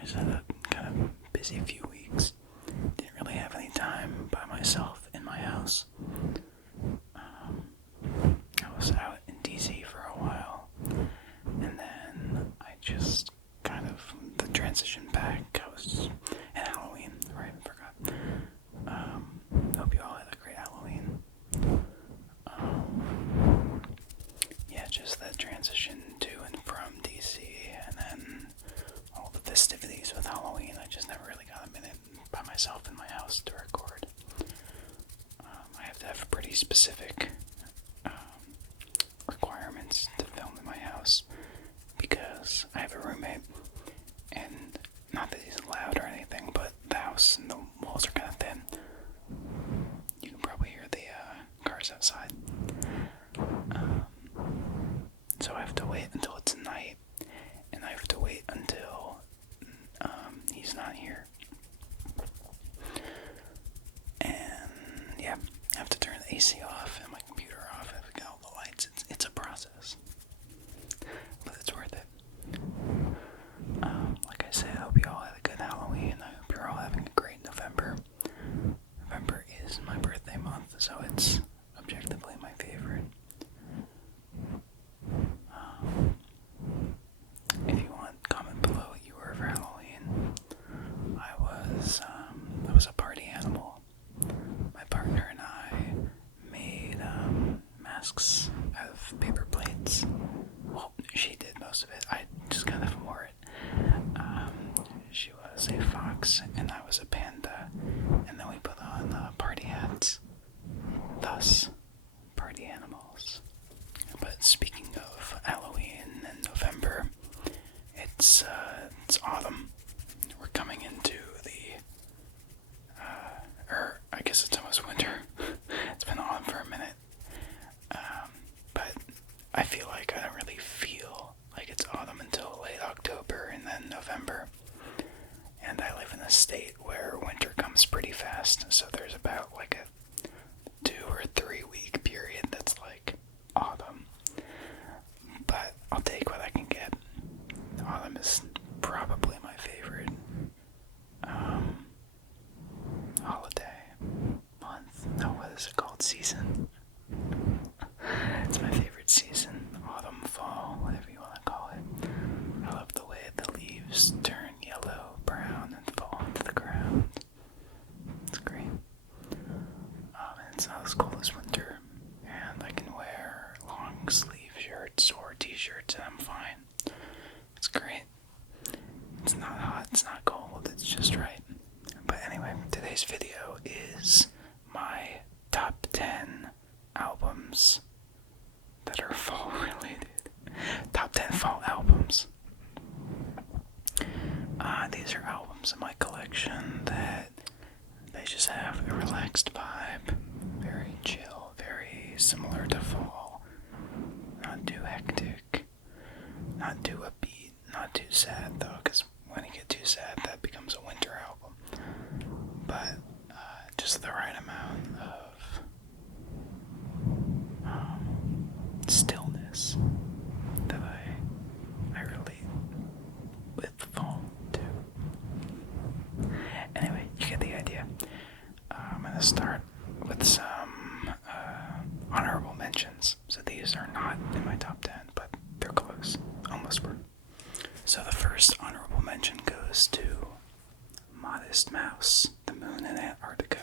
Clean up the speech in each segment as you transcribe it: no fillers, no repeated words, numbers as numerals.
I just had a kind of busy few weeks. Didn't really have any time by myself in my house. I was out in DC for a while, and then I just kind of the transition back. I was in Halloween, right? I forgot. Hope you all had a great Halloween. Yeah, just that transition to and from DC, and then all the festivities with Halloween. I just never really got a minute by myself in my house to record. I have to have pretty specific requirements to film in my house because I have a roommate, and not that he's loud or anything, but the house and the walls are kind of thin. You can probably hear the cars outside. So I have to wait until it's night, and I have to wait until he's not here. And yeah, I have to turn the AC off and my computer off. I have to get all the lights. It's a process, but it's worth it. Like I said, I hope you all had a good Halloween. I hope you're all having a great November. November is my birthday month, so it's objectively my favorite. If you want, comment below what you were for Halloween. I was a party animal. My partner and I made masks out of paper plates. Well, she did most of it. I just kind of wore it. She was a fox and I was a panda, and then we put on party hats. Thus, party animals. But speaking of Halloween and November, it's autumn. We're coming into I guess it's almost winter. It's been autumn for a minute. But I feel like I don't really feel like it's autumn until late October and then November. And I live in a state where winter comes pretty fast, so there's about like a 2 or 3 week period that's like autumn. But I'll take what I can get. Autumn is probably my favorite holiday, month. No, what is it called? Season. It's my favorite season. Autumn, fall, whatever you want to call it. I love the way the leaves turn yellow, brown, and fall into the ground. It's great. And it's not as cold as winter, and I can wear long sleeve shirts or t-shirts and I'm fine. It's great. It's not hot, it's not cold, it's just right. But anyway, today's video is my top 10 albums that are fall related. Top 10 fall albums. These are albums in my collection that they just have a relaxed vibe, very chill, very similar to fall. Not too hectic, not too upbeat, not too sad though, because when you get too sad, that becomes a winter album. But just the right amount of stillness that I relate with fall to. Anyway, you get the idea. I'm gonna start with some honorable mentions. So these are not in my top 10, but they're close. Almost were. So the first honorable mention goes to Modest Mouse, The Moon in Antarctica.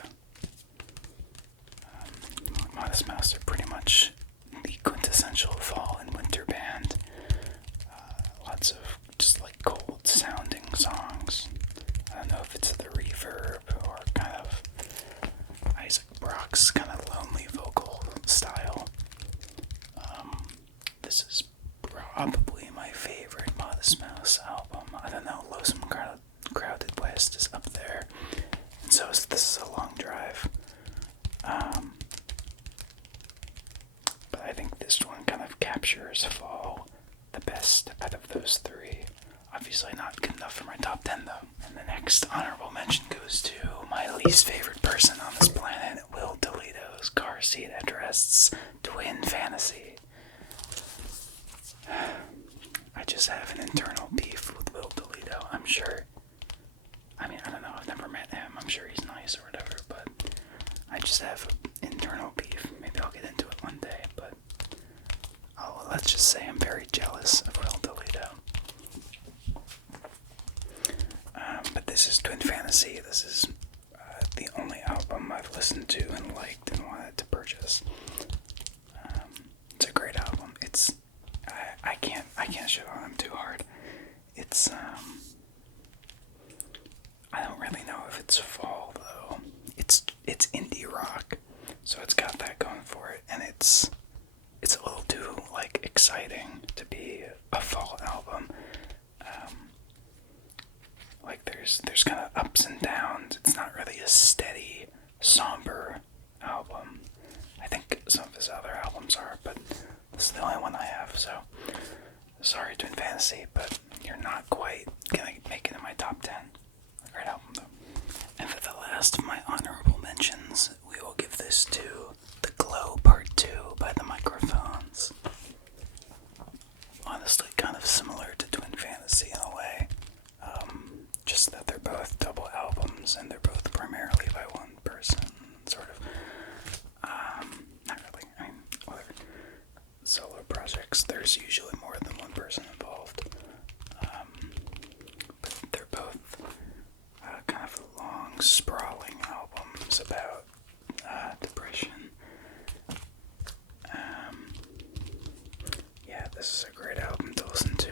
Modest Mouse are pretty much the quintessential fall and winter band. Lots of just like cold sounding songs. I don't know if it's the reverb or kind of Isaac Brock's kind of lonely vocal style. This is probably my favorite Modest Mouse album. I don't know, Lonesome Crowded West is up there, and so this is a long drive. But I think this one kind of captures fall the best out of those three. Obviously not good enough for my top 10 though. And the next honorable mention goes to my least favorite person on this planet, Will Toledo's Car Seat Headrests Twin Fantasy. I just have an internal beef with Will Toledo. I'm sure just have internal beef. Maybe I'll get into it one day, but let's just say I'm very jealous of Will Toledo. But this is Twin Fantasy. This is the only album I've listened to and liked and wanted to purchase. It's a great album. I can't shit on him too hard. It's I don't really know if it's fall though. It's indie rock, so it's got that going for it, and it's a little too like exciting to be a fall album. Like there's kind of ups and downs. It's not really a steady, somber album. I think some of his other albums are, but this is the only one I have, so sorry, Twin Fantasy, but you're not quite gonna make it in my top 10. A great album, though. And for the last of my honorable mentions, we will give this to The Glow Part 2 by The Microphones. Honestly, kind of similar to Twin Fantasy in a way. Just that they're both double albums, and they're both primarily by one person, sort of. Not really, I mean, other solo projects, there's usually more than one person involved. But they're both kind of long, sprawling albums about depression. Yeah, this is a great album to listen to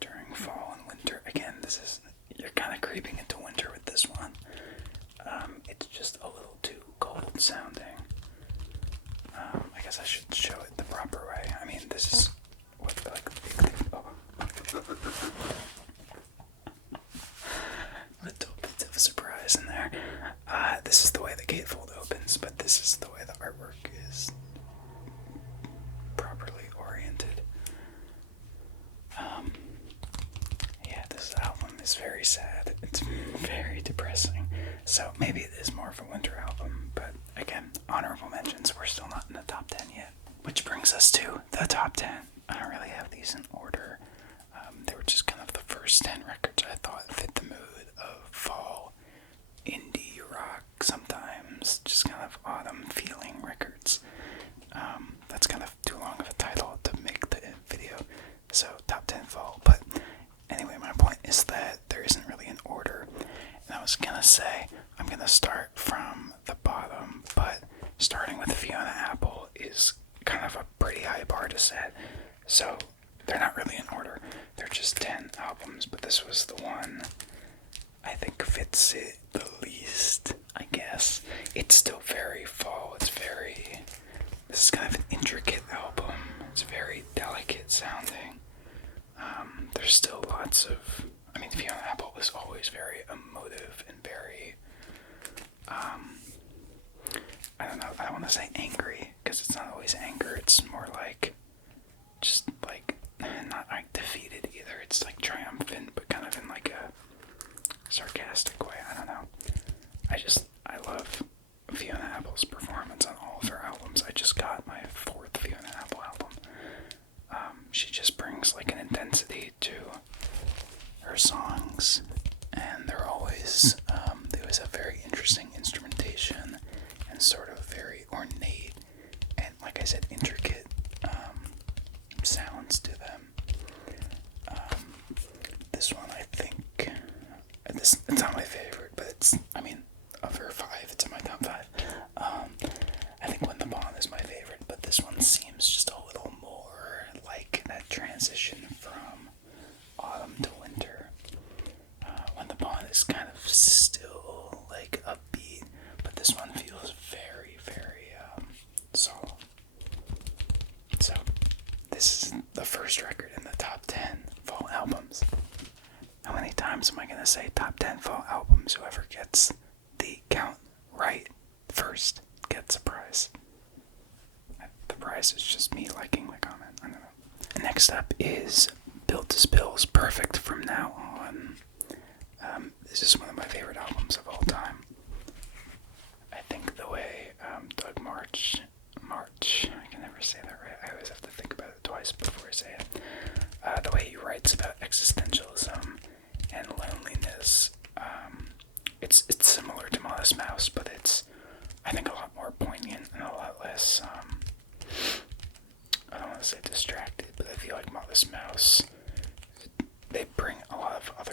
during fall and winter. Again, you're kind of creeping into winter with this one. It's just a little too cold sounding. I guess I should show it the proper way. I mean, this is what a bit of a surprise in there. This is the way the gatefold opens, but this is the way the artwork is properly oriented. Yeah, this album is very sad. It's very depressing. So maybe it is more of a winter album, but again, honorable mentions. We're still not in the top 10 yet. Which brings us to the top 10. I don't really have these in order. They were just kind of the first 10 records I thought fit the mood of fall, indie rock, sometimes just kind of autumn feeling records. That's kind of too long of a title to make the video, so top 10 fall. But anyway, my point is that there isn't really an order, and I was gonna say I'm gonna start from the bottom, but starting with Fiona Apple is kind of a pretty high bar to set, so they're not really in order. They're just 10 albums, but this was the one I think fits it the least, I guess. It's still very fall. This is kind of an intricate album. It's very delicate sounding. There's still lots of, Fiona Apple was always very emotive and very, I don't know, I don't want to say angry, because it's not always anger. It's more like, just like, not like defeated either. It's like triumphant, but kind of in like a sarcastic way. I don't know. I love Fiona Apple's performance on all of her albums. I just got my 4th Fiona Apple album. She just brings like an intensity to her songs, and they always have very interesting instrumentation and sort of very ornate and, like I said, intricate sounds to them. This one, I think, it's not my favorite, but it's, of her 5, it's in my top 5. I think When the Bond is my favorite, but this one seems just a little more like that transition from autumn to winter. When the Bond is kind of still like upbeat, but this one feels very, very solemn. So this is the first record in the top 10 fall albums. How many times am I going to say top 10 fall albums? Whoever gets the count right first gets a prize. The prize is just me liking the comment. I don't know. And next up is Built to Spill's Perfect From Now On. This is one of my favorite albums of all time. I think the way Doug March, I can never say that right. I always have to think about it twice before I say it. The way he writes about existentialism and loneliness, it's similar to Modest Mouse, but it's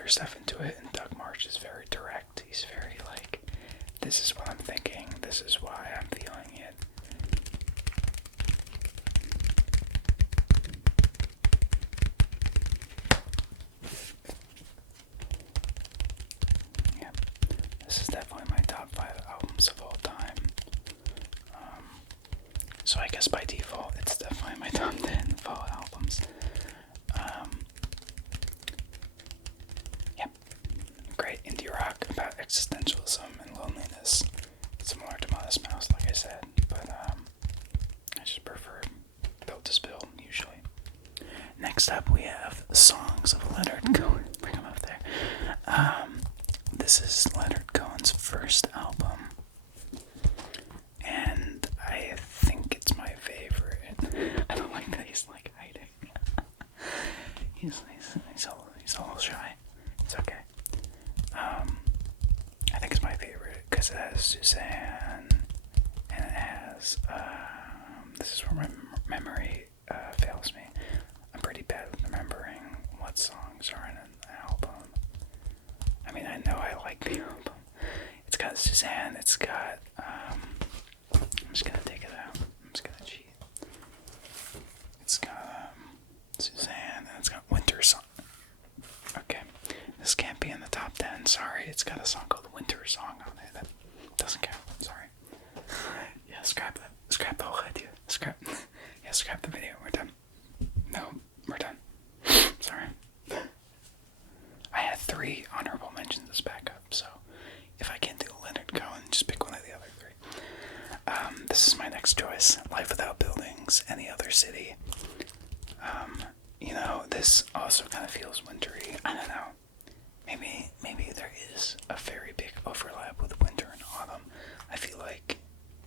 stuff into it, and Doug March is very direct. He's very like, this is what I'm thinking, this is why I'm feeling it. Yeah, this is definitely my top 5 albums of all time. So I guess by default, it's definitely my top 10 fall albums. Yep. Great indie rock about existentialism and loneliness. Similar to Modest Mouse, like I said. But I just prefer Built to Spill, usually. Next up, we have Songs of Leonard Cohen. Bring him up there. This is Leonard Cohen's first album. And I think it's my favorite. I don't like that he's like hiding. he's a little shy. It's okay. I think it's my favorite because it has Suzanne and it has this is where my memory fails me. I'm pretty bad with remembering what songs are in an album. I mean, I know I like the album. It's got Suzanne, it's got I'm just gonna take it out. I'm just gonna cheat. It's got Suzanne, and it's got Winter Song. Okay, this can't be in the top 10. Sorry, it's got a song called Winter Song on it. That doesn't count. Sorry. Yeah, scrap that. Scrap the whole idea. Scrap the video. We're done. No, we're done. Sorry. I had 3 honorable mentions as backup, so if I can't do Leonard Cohen, just pick one of the other 3. This is my next choice. Life Without Buildings, Any Other City. This also kind of feels wintry. I don't know. Maybe there is a very big overlap with winter and autumn. I feel like,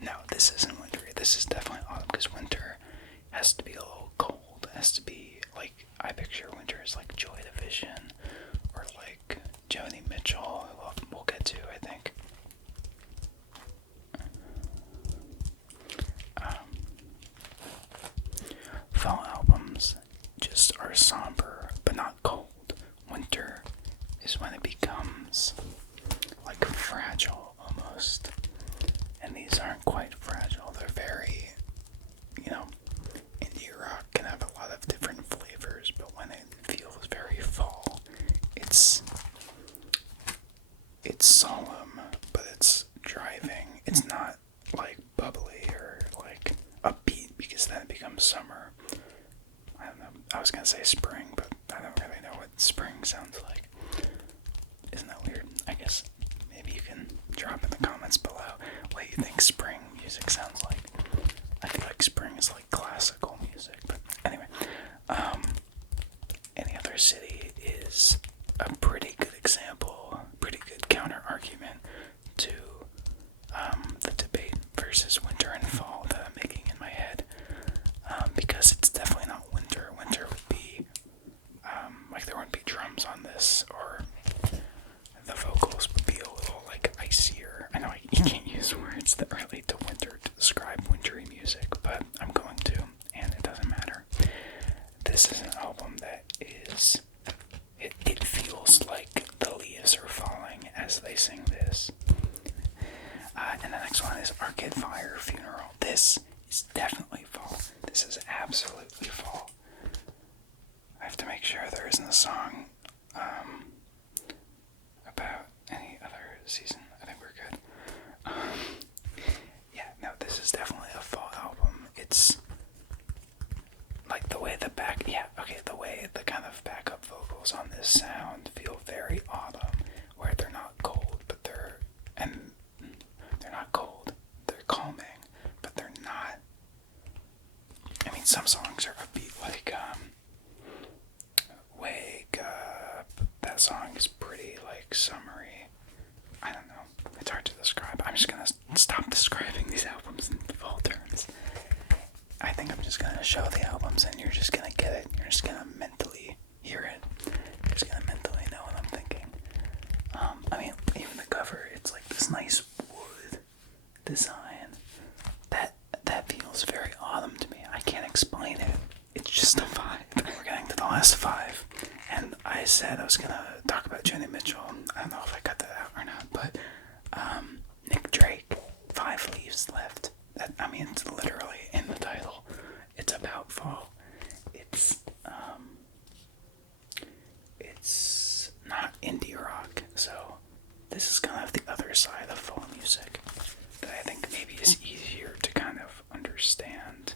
no, this isn't wintry. This is definitely autumn because winter has to be a little cold. It has to be like, I picture winter as like Joy Division or like Joni Mitchell, who we'll get to, I think. Fall albums just are somber but not cold. Winter is when it becomes like fragile almost. And these aren't quite fragile. They're very, indie rock can have a lot of different flavors, but when it feels very fall, it's solemn, but it's driving. It's not like bubbly or like upbeat because then it becomes summer. I don't know. I was gonna say spring, but I don't really know what spring sounds like. Isn't that weird? I guess maybe you can drop in the comments below what you think spring music sounds like. I feel like spring is like classical music, but anyway. Any Other City is a pretty good example, pretty good counter argument to the debate versus winter and fall that I'm making in my head. Because it's definitely not winter. Winter would be, like there wouldn't be drums on this, or the vocals would be a little like icier. I know you can't use words that relate to winter to describe wintry music, but I'm going to, and it doesn't matter. This is an album that is, it feels like the leaves are falling as they sing this. And the next one is Arcade Fire Funeral. This is definitely fall. This is absolutely fall. I have to make sure there isn't a song about any other season. I think we're good. Yeah, no, this is definitely a fall album. It's like the way the kind of backup vocals on this sound feel very autumn, where they're not cold, but they're not cold. They're calming, but they're not. I mean, some songs are upbeat, like Wake Up. That song is pretty like summery. I don't know. It's hard to describe. I'm just gonna stop describing these albums in fall terms. I think I'm just gonna show the albums and you're just gonna get it. You're just gonna mentally hear it. You're just gonna mentally know what I'm thinking. I mean, even the cover, it's like this nice wood design. That feels very autumn to me. I can't explain it. It's just a vibe. We're getting to the last 5. And I said I was gonna talk about Joni Mitchell. I don't know if I cut that out or not, but Nick Drake, 5 Leaves Left. I mean, it's literally in the title. It's about fall. It's not indie rock, so this is kind of the other side of fall music that I think maybe is easier to kind of understand,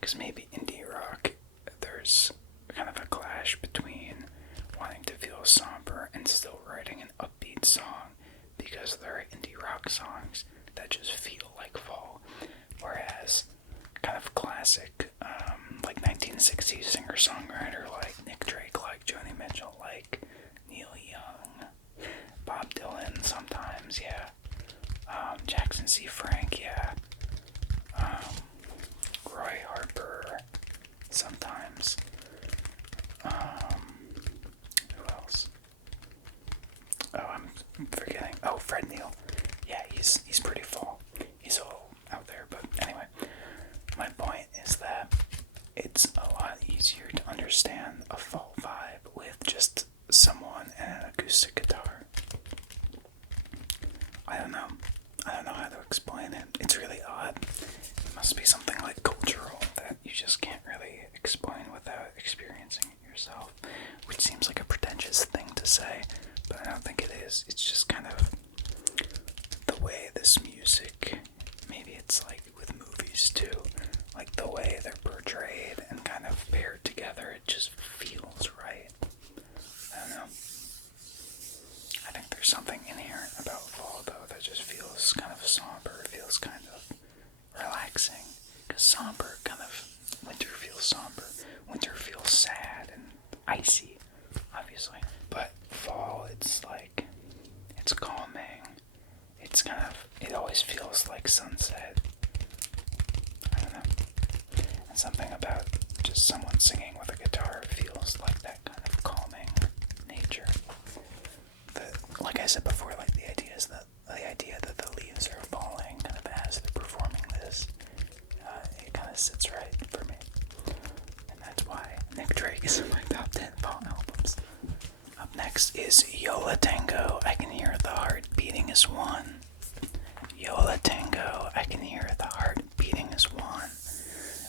because maybe indie rock, there's kind of a clash between wanting to feel somber and still writing an upbeat song, because there are indie rock songs that just feel like fall, whereas kind of classic, like 1960s singer-songwriter like Nick Drake, like Joni Mitchell, like Neil Young, Bob Dylan sometimes, yeah, Jackson C. Frank, yeah, Roy Harper sometimes, who else? Oh, I'm forgetting. Oh, Fred Neil. Yeah, he's pretty fall. He's all out there, but anyway, my point is that it's a lot easier to understand a fall vibe with just someone and an acoustic guitar. I don't know how to explain it. It's really odd. It must be something like cultural that you just can't really explain without experiencing it yourself, which seems like a pretentious thing to say, but I don't think it is. It's just kind of the way this music, maybe it's like with movies too, like the way they're portrayed and kind of paired together, it just feels right. I don't know. I think there's something inherent about fall though that just feels kind of somber, feels kind of relaxing, because somber kind of, winter feels somber, winter feels sad and icy, obviously, but fall, it's like, it's calming, it's kind of, it always feels like sunset. I don't know, and something about just someone singing with a guitar feels like that kind of calming nature. Like I said before, like the idea that the leaves are falling kind of as they're performing this, it kind of sits right for me, and that's why Nick Drake is in my top 10 fall albums. Up next is Yola Tango, I Can Hear the Heart Beating as One. Yola Tango, I Can Hear the Heart Beating as One.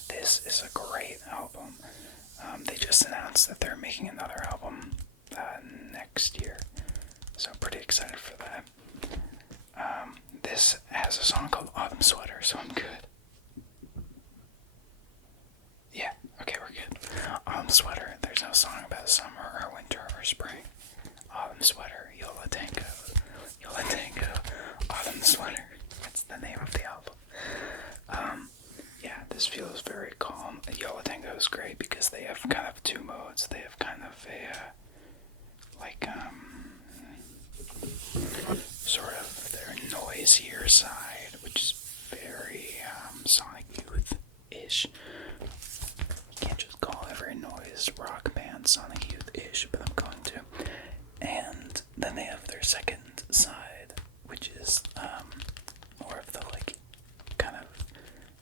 This is a great album. They just announced that they're making another album next year, so I'm pretty excited for that. This has a song called Autumn Sweater, so I'm good. Yeah, okay, we're good. Autumn Sweater, there's no song about summer or winter or spring. Autumn Sweater, Yola Tango, Autumn Sweater. That's the name of the album. Yeah, this feels very calm. Yola Tango is great because they have kind of 2 modes. They have kind of a, sort of their noisier side, which is very Sonic Youth-ish. You can't just call every noise rock band Sonic Youth-ish, but I'm going to. And then they have their second side, which is more of the like kind of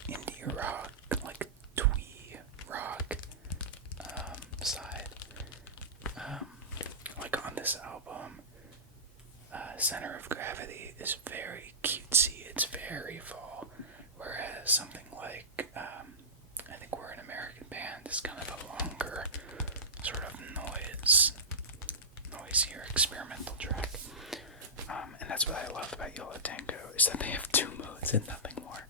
indie rock, like twee rock side. Like on this album, Center of Gravity is very cutesy, it's very fall, whereas something like I Think We're an American Band is kind of a longer sort of noisier experimental track. And that's what I love about Yola Tango, is that they have 2 modes and nothing more.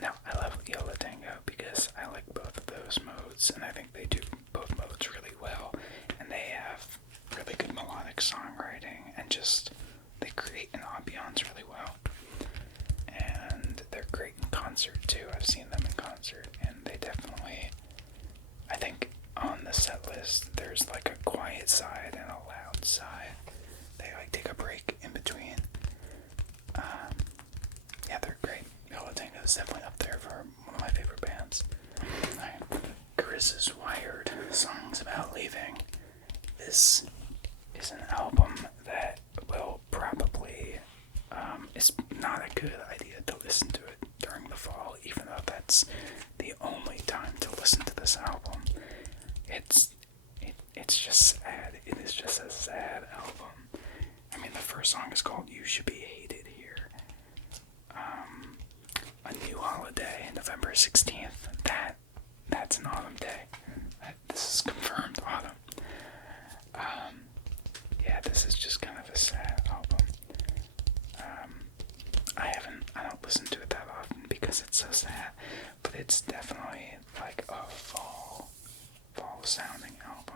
Now, I love Yola Tango because I like both of those modes, and I think they do both modes really well, and they have really good melodic songwriting, and just, they create an ambiance really well. And they're great in concert too. I've seen them in concert, and they definitely, I think on the set list, there's like a quiet side and a loud side. They like take a break in between. Yeah, they're great. Yola Tango is definitely up there for one of my favorite bands. Alright, Carissa's Wired, Songs About Leaving. This is an album that will probably, it's not a good idea to listen to it during the fall, even though that's the only time to listen to this album. It's just sad. called You Should Be Hated here. A New Holiday, November 16th. That's an autumn day. This is confirmed autumn. Yeah, this is just kind of a sad album. I don't listen to it that often because it's so sad, but it's definitely like a fall sounding album.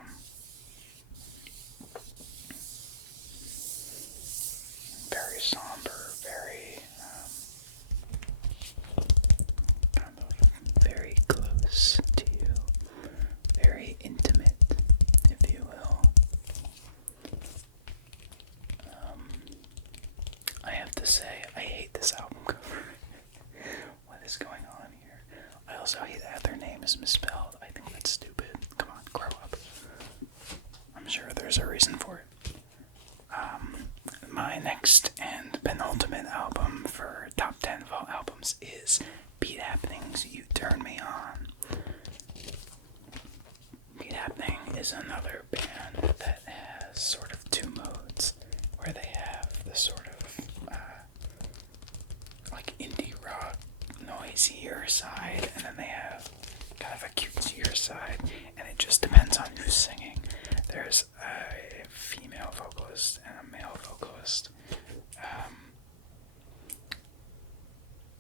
Very somber, very kind of very close to you, very intimate, if you will. I have to say, I hate this album cover. What is going on here? I also hate that their name is misspelled. I think that's stupid. Come on, grow up. I'm sure there's a reason for it. My next and penultimate album for top 10 fall albums is Beat Happening's You Turn Me On. Beat Happening is another band that has sort of two modes, where they have the sort of like indie rock noisier side, and then they have kind of a cutesier side, and it just depends on who's singing. There's a female vocalist and a male vocalist.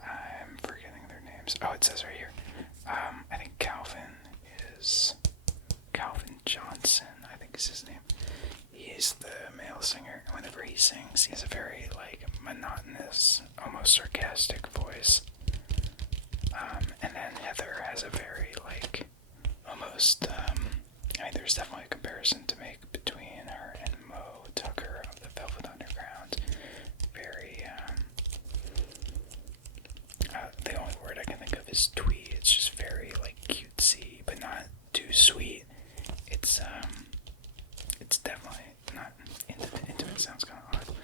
I'm forgetting their names. Oh, it says right here. I think Calvin Johnson, I think is his name. He's the male singer, and whenever he sings, he has a very, like, monotonous, almost sarcastic voice. And then Heather has a very, like, almost, I mean, there's definitely a comparison to make between her and Mo Tucker of the Velvet Underground. Very, the only word I can think of is twee. It's just very, like, cutesy, but not too sweet. It's definitely not intimate, sounds kind of odd,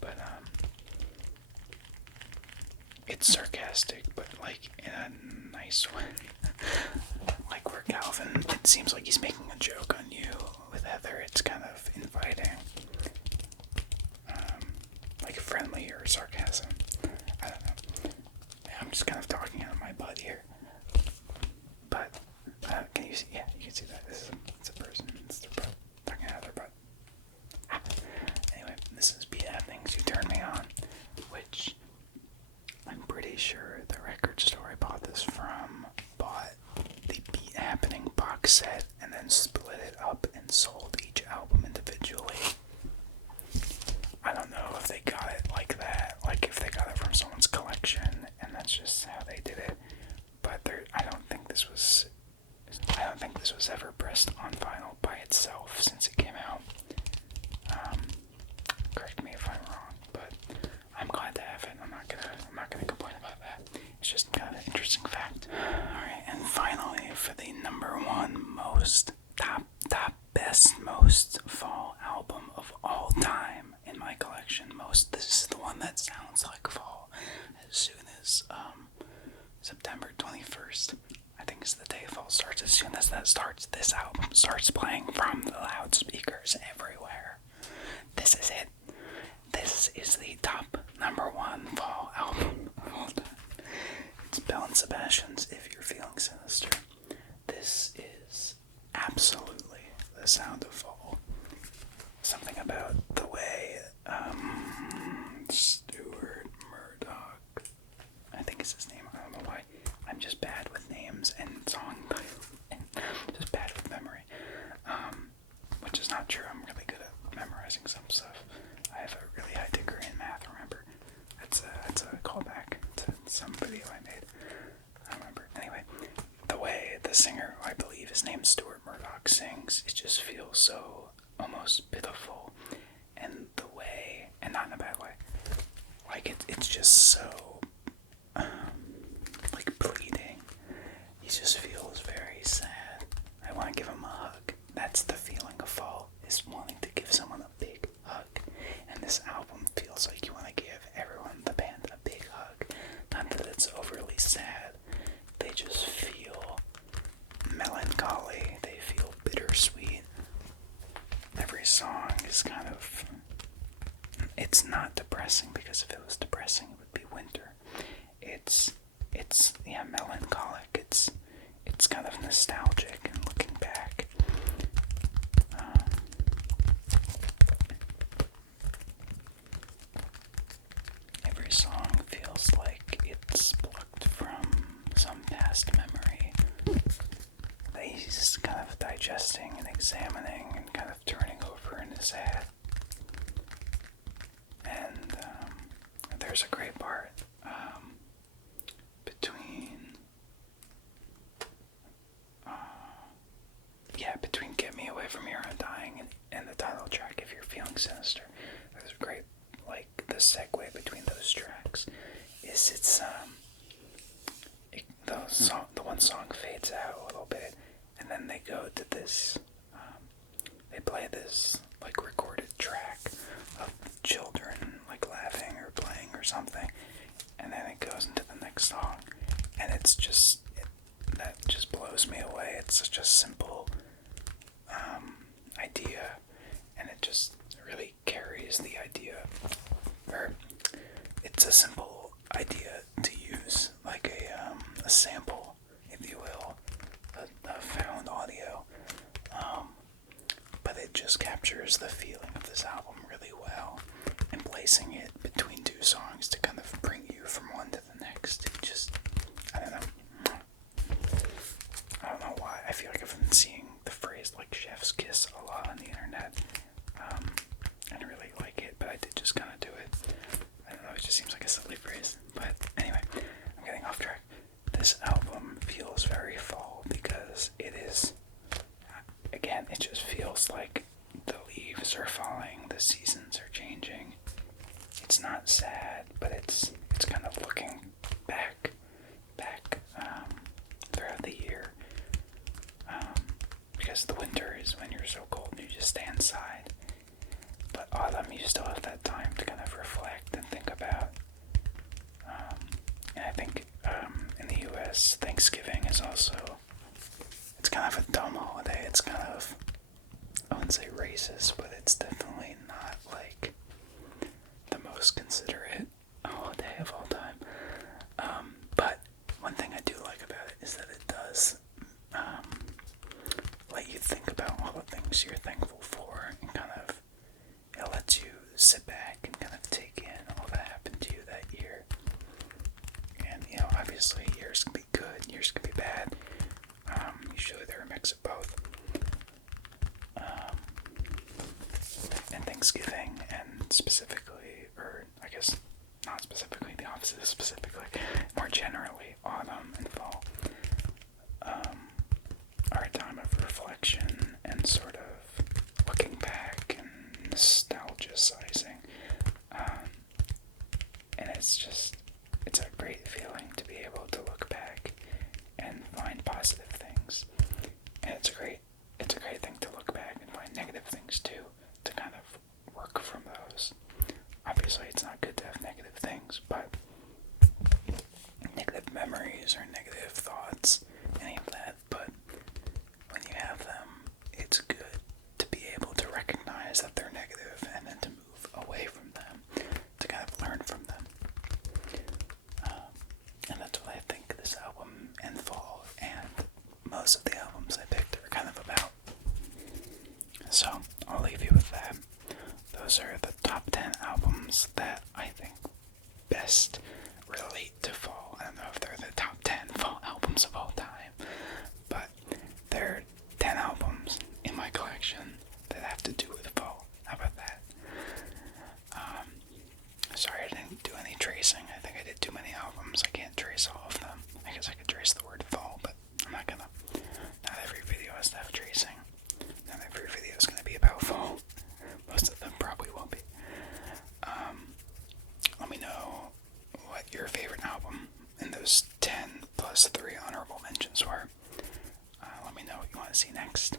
but, it's sarcastic, but, like, in a nice way. Like, where Calvin, it seems like he's making a joke on you. With Heather, it's kind of inviting, like friendly or sarcasm. I don't know. I'm just kind of talking out of my butt here. But, can you see? Yeah, you can see that. It's a person. It's their butt. Talking out of their butt. Anyway, this is Beat Happening's You Turn Me On, which I'm pretty sure the record store I bought this from bought the Beat Happening box set and then split it up and sold each album individually. I don't know if they got it like that, like if they got it from someone's collection and that's just how they did it. But I don't think this was ever pressed on vinyl by itself since it came out. Correct me if I'm wrong, but I'm glad to have it. I'm not gonna complain about that. It's just kind of an interesting fact. Alright, and finally, for the number one most most fall album of all time in my collection. This is the one that sounds like fall. As soon as September 21st, I think is the day fall starts. As soon as that starts, this album starts playing from the loudspeakers everywhere. This is it. This is the top number one fall album of all time. It's Belle and Sebastian's If You're Feeling Sinister. This is absolutely the sound of fall. Something about the way Stuart Murdoch, I think is his name, I don't know why. I'm just bad with names and song titles, and just bad with memory. Which is not true. I'm really good at memorizing some stuff. I have a really high degree in math, remember? That's a callback to some video I made. I remember. Anyway, the way the singer, I believe his name's Stuart Murdoch, sings, it just feels so almost pitiful. And the way, and not in a bad way, like it's just so, like pleading. He just feels very sad. I want to give him a hug. That's the feeling of fall, is wanting to give someone a big hug. And this album feels like you want to give everyone, the band, a big hug. Not that it's overly sad. They just feel melancholy. They feel bittersweet. Every song is kind of It's not depressing, because if it was depressing, it would be winter. It's yeah, melancholic. It's kind of nostalgic and looking back. Every song feels like it's plucked from some past memory that he's kind of digesting and examining and kind of turning over in his head. And there's a great part between Get Me Away From Here, I'm Dying and the title track, If You're Feeling Sinister. There's a great, like, the segue between those tracks is the one song fades out a little bit, and then they go to this, they play this, like, recorded track of children, like, laughing or playing or something, and then it goes into the next song, and it's just, that just blows me away. It's such a simple idea, and it just really carries the idea, or it's a simple idea to use, like a sample, if you will, a found audio, but it just captures the feeling of this album really well, and placing it between two songs to kind of bring you from one to the next. It just, I don't know why. I feel like I've been seeing the phrase like chef's kiss a lot on the internet. I don't really like it, but I did just kind of do it. I don't know, it just seems like a silly phrase. But anyway, I'm getting off track. This album feels very fall because it is, again, it just feels like the leaves are falling, the seasons are changing. It's not sad, but it's kind of looking back throughout the year. Because the winter is when you're so cold and you just stay inside. But autumn, you still have that time to kind of reflect and think about. And I think in the US, Thanksgiving is also, it's kind of a dumb holiday. It's kind of, I wouldn't say racist, but it's definitely not like the most considerate holiday of all time. But one thing I do like about it is that it does let you think about all the things you're thankful for, and kind of, it lets you sit back and kind of take in all that happened to you that year. And, you know, obviously years can be good, years can be bad. Usually they're a mix of both. And Thanksgiving, and specifically, or I guess not specifically, the opposite is specifically, more generally, autumn and fall, are a time of reflection and sort of looking back and nostalgicizing. And it's a great feeling to be able to look back and find positive things. And it's a great thing to look back and find negative things too, to kind of work from those. Obviously, it's not good to have negative things, but negative memories or negative thoughts, any of that, but when you have them, it's good to be able to recognize that they're negative and then to move away from them, to kind of learn from them. And that's what I think this album and fall and most of the albums I picked are kind of about. So I'll leave you with that. Those are the top 10 albums that I think best relate to fall. I don't know if they're the top 10 fall albums of all time, but there are 10 albums in my collection that have to do with fall. How about that? Sorry I didn't do any tracing. I think I did too many albums. I can't trace all of them. I guess I could trace the word fall, but I'm not gonna. Not every video has to have tracing. Not every video is gonna be about fall. Most of them probably won't be. Let me know what your favorite album in those 10 plus 3 honorable mentions were. Let me know what you want to see next.